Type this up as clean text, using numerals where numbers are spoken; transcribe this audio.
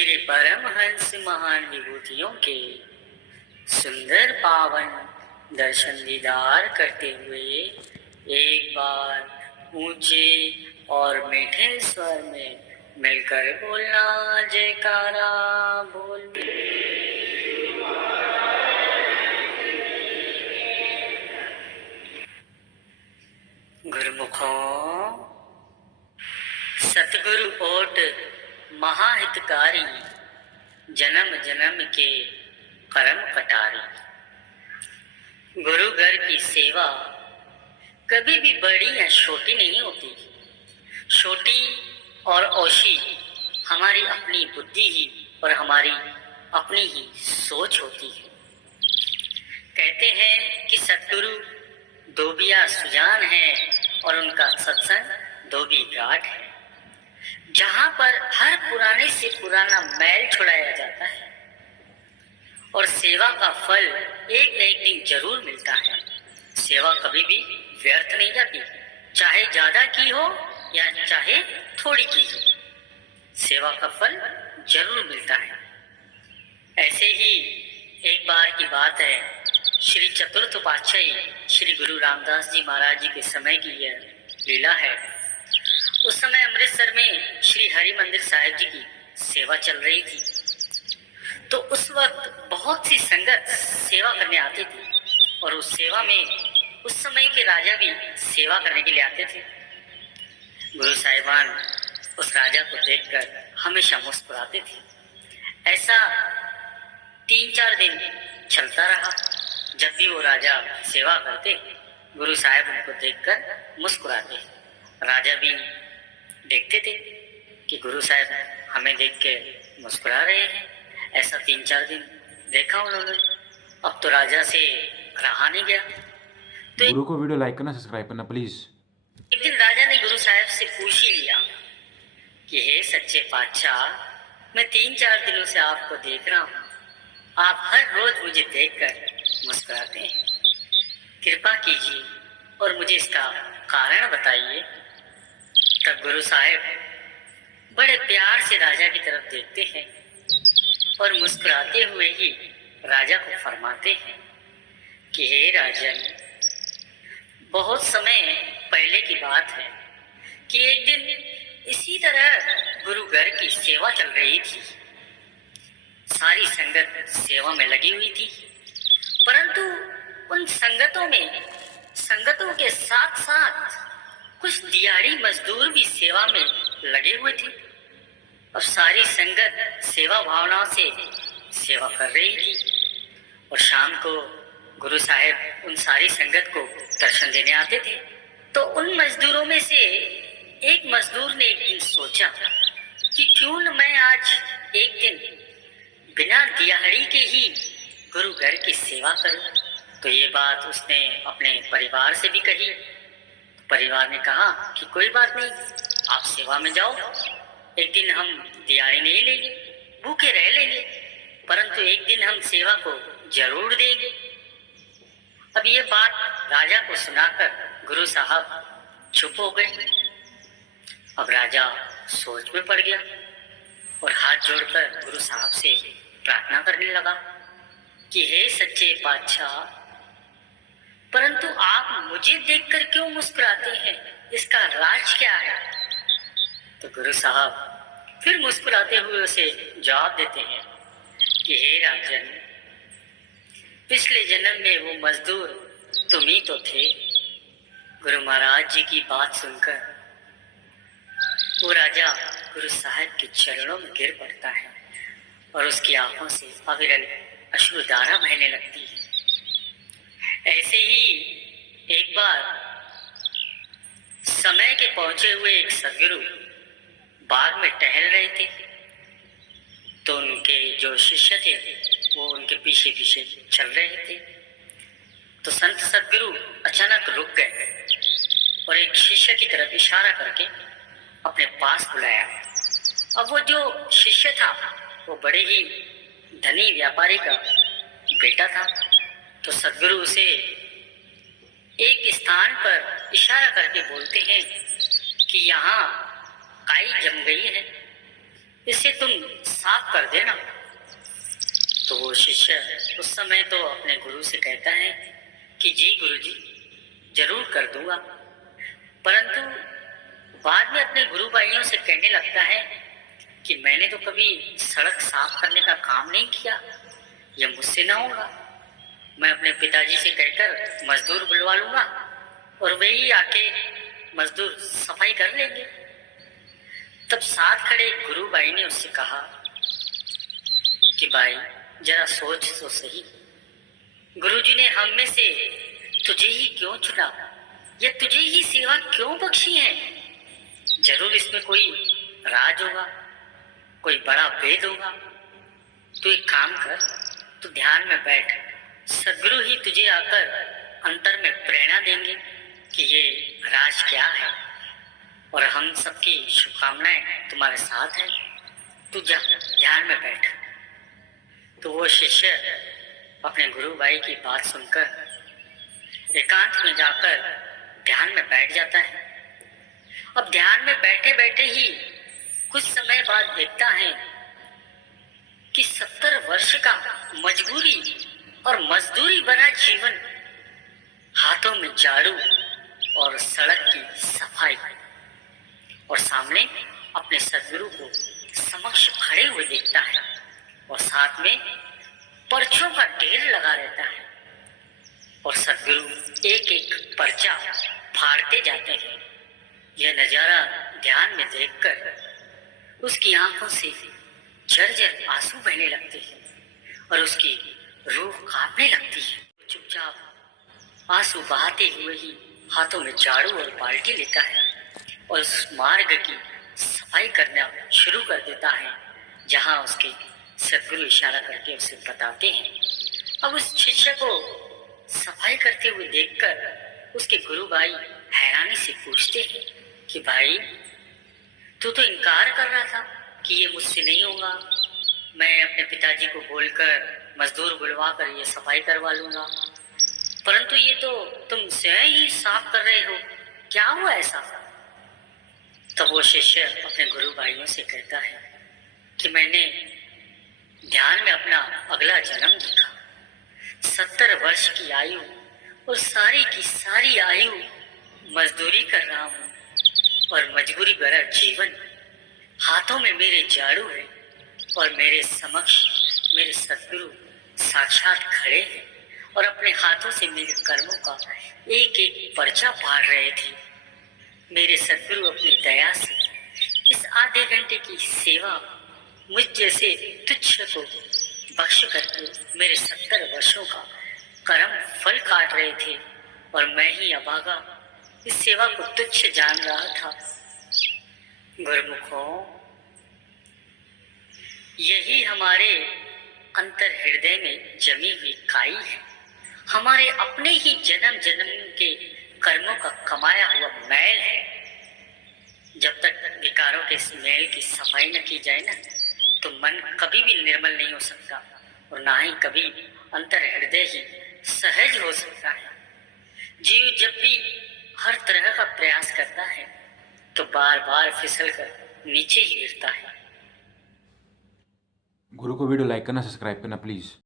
श्री परमहंस महान विभूतियों के सुंदर पावन दर्शन दीदार करते हुए एक बार ऊंचे और मीठे स्वर में मिलकर बोलना जयकारा बोल। गुरुमुखों, सतगुरु ओट महाहितकारी, जन्म जन्म के कर्म कटारी। गुरु घर की सेवा कभी भी बड़ी या छोटी नहीं होती। छोटी और ओशी हमारी अपनी बुद्धि ही और हमारी अपनी ही सोच होती है। कहते हैं कि सतगुरु धोबिया सुजान है और उनका सत्संग धोबी घाट है, जहां पर हर पुराने से पुराना मैल छुड़ाया जाता है और सेवा का फल एक न एक दिन जरूर मिलता है। सेवा कभी भी व्यर्थ नहीं जाती, चाहे ज्यादा की हो या चाहे थोड़ी की हो, सेवा का फल जरूर मिलता है। ऐसे ही एक बार की बात है, श्री चतुर्थ पातशाही श्री गुरु रामदास जी महाराज जी के समय की यह लीला है। उस समय अमृतसर में श्री हरि मंदिर साहिब जी की सेवा चल रही थी। तो उस वक्त बहुत सी संगत सेवा करने आती थी और उस सेवा में उस समय के राजा भी सेवा करने के लिए आते थे। गुरु साहिबान उस राजा को देखकर हमेशा मुस्कुराते थे। ऐसा 3-4 दिन चलता रहा। जब भी वो राजा सेवा करते, गुरु साहिब उनको देखकर मुस्कुराते। राजा भी देखते थे कि गुरु साहिब हमें देख के मुस्कुरा रहे हैं। ऐसा 3-4 दिन देखा उन्होंने। अब तो राजा से रहा नहीं गया। तो गुरु को वीडियो लाइक करना, सब्सक्राइब करना प्लीज। एक दिन राजा ने गुरु साहिब से पूछ ही लिया कि हे सच्चे पातशाह, मैं 3-4 दिनों से आपको देख रहा हूँ, आप हर रोज मुझे देखकर मुस्कुराते हैं, कृपा कीजिए और मुझे इसका कारण बताइए। तब गुरु साहिब बड़े प्यार से राजा की तरफ देखते हैं और मुस्कुराते हुए ही राजा को फरमाते हैं कि हे राजन, बहुत समय पहले की बात है कि एक दिन इसी तरह गुरु घर की सेवा चल रही थी। सारी संगत सेवा में लगी हुई थी, परंतु उन संगतों के साथ साथ कुछ दिहाड़ी मजदूर भी सेवा में लगे हुए थे। अब सारी संगत सेवा भावना से सेवा कर रही थी और शाम को गुरु साहिब उन सारी संगत को दर्शन देने आते थे। तो उन मजदूरों में से एक मजदूर ने एक दिन सोचा कि क्यों न मैं आज एक दिन बिना दिहाड़ी के ही गुरु घर की सेवा करूं। तो ये बात उसने अपने परिवार से भी कही। परिवार ने कहा कि कोई बात नहीं, आप सेवा में जाओ, एक दिन हम दिहाड़ी नहीं लेंगे, भूखे रह लेंगे, परंतु एक दिन हम सेवा को जरूर देंगे। अब ये बात राजा को सुनाकर गुरु साहब चुप हो गए। अब राजा सोच में पड़ गया और हाथ जोड़कर गुरु साहब से प्रार्थना करने लगा कि हे सच्चे पातशाह, परंतु आप मुझे देखकर क्यों मुस्कुराते हैं, इसका राज क्या है? तो गुरु साहब फिर मुस्कुराते हुए उसे जवाब देते हैं कि हे राजन, पिछले जन्म में वो मजदूर तुम ही तो थे। गुरु महाराज जी की बात सुनकर वो राजा गुरु साहब के चरणों में गिर पड़ता है और उसकी आंखों से अविरल अश्रुधारा बहने लगती है। ऐसे ही एक बार समय के पहुंचे हुए एक सदगुरु बाग में टहल रहे थे। तो उनके जो शिष्य थे वो उनके पीछे पीछे चल रहे थे। तो संत सदगुरु अचानक रुक गए और एक शिष्य की तरफ इशारा करके अपने पास बुलाया। अब वो जो शिष्य था वो बड़े ही धनी व्यापारी का बेटा था। तो सदगुरु उसे एक स्थान पर इशारा करके बोलते हैं कि यहाँ काई जम गई है, इसे तुम साफ कर देना। तो वो शिष्य उस समय तो अपने गुरु से कहता है कि जी गुरुजी, जरूर कर दूंगा। परंतु बाद में अपने गुरु भाइयों से कहने लगता है कि मैंने तो कभी सड़क साफ करने का काम नहीं किया, यह मुझसे ना होगा। मैं अपने पिताजी से कहकर मजदूर बुलवा लूंगा और वे ही आके मजदूर सफाई कर लेंगे। तब साथ खड़े एक गुरु भाई ने उससे कहा कि भाई जरा सोच तो सही, गुरुजी ने हम में से तुझे ही क्यों चुना या तुझे ही सेवा क्यों बख्शी है? जरूर इसमें कोई राज होगा, कोई बड़ा भेद होगा। तू एक काम कर, तू ध्यान में बैठ, सदगुरु ही तुझे आकर अंतर में प्रेरणा देंगे कि ये राज क्या है, और हम सबकी शुभकामनाएं तुम्हारे साथ है। तू जा, ध्यान में बैठ। तो वो शिष्य अपने गुरु भाई की बात सुनकर एकांत में जाकर ध्यान में बैठ जाता है। अब ध्यान में बैठे बैठे ही कुछ समय बाद देखता है कि 70 वर्ष का मजबूरी और मजदूरी भरा जीवन, हाथों में झाड़ू और सड़क की सफाई, और सामने अपने सदगुरु को समक्ष खड़े हुए देखता है और साथ में पर्चों का ढेर लगा रहता है और सदगुरु एक एक पर्चा फाड़ते जाते हैं। यह नजारा ध्यान में देखकर उसकी आंखों से झरझर आंसू बहने लगते हैं और उसकी रूह कांपने लगती है। चुपचाप आंसू बहाते हुए ही हाथों में झाड़ू और बाल्टी लेता है और उस मार्ग की सफाई करना शुरू कर देता है जहां उसके सदगुरु इशारा करके उसे बताते हैं। अब उस शिष्य को सफाई करते हुए देखकर उसके गुरु भाई हैरानी से पूछते हैं कि भाई, तू तो इनकार कर रहा था कि ये मुझसे नहीं होगा, मैं अपने पिताजी को बोलकर मजदूर बुलवा कर ये सफाई करवा लूंगा, परंतु ये तो तुम स्वयं ही साफ कर रहे हो, क्या हुआ ऐसा? तब वो शिष्य अपने गुरु भाइयों से कहता है कि मैंने ध्यान में अपना अगला जन्म देखा। 70 वर्ष की आयु और सारी की सारी आयु मजदूरी कर रहा हूँ और मजबूरी भरा जीवन, हाथों में मेरे झाड़ू है और मेरे समक्ष मेरे सदगुरु साक्षात खड़े हैं और अपने हाथों से मेरे कर्मों का एक एक पर्चा फाड़ रहे थे। मेरे सदगुरु अपनी दया से इस आधे घंटे की सेवा मुझ जैसे तुच्छ को बख्श करके मेरे 70 वर्षों का कर्म फल काट रहे थे और मैं ही अभागा इस सेवा को तुच्छ जान रहा था। गुरुमुखों, यही हमारे अंतर हृदय में जमी हुई काई है, हमारे अपने ही जन्म जन्म के कर्मों का कमाया हुआ मैल है। जब तक विकारों के इस मैल की सफाई न की जाए ना, तो मन कभी भी निर्मल नहीं हो सकता और ना ही कभी अंतर हृदय ही सहज हो सकता है। जीव जब भी हर तरह का प्रयास करता है तो बार बार फिसल कर नीचे ही गिरता है। गुरु को वीडियो लाइक करना, सब्सक्राइब करना प्लीज़।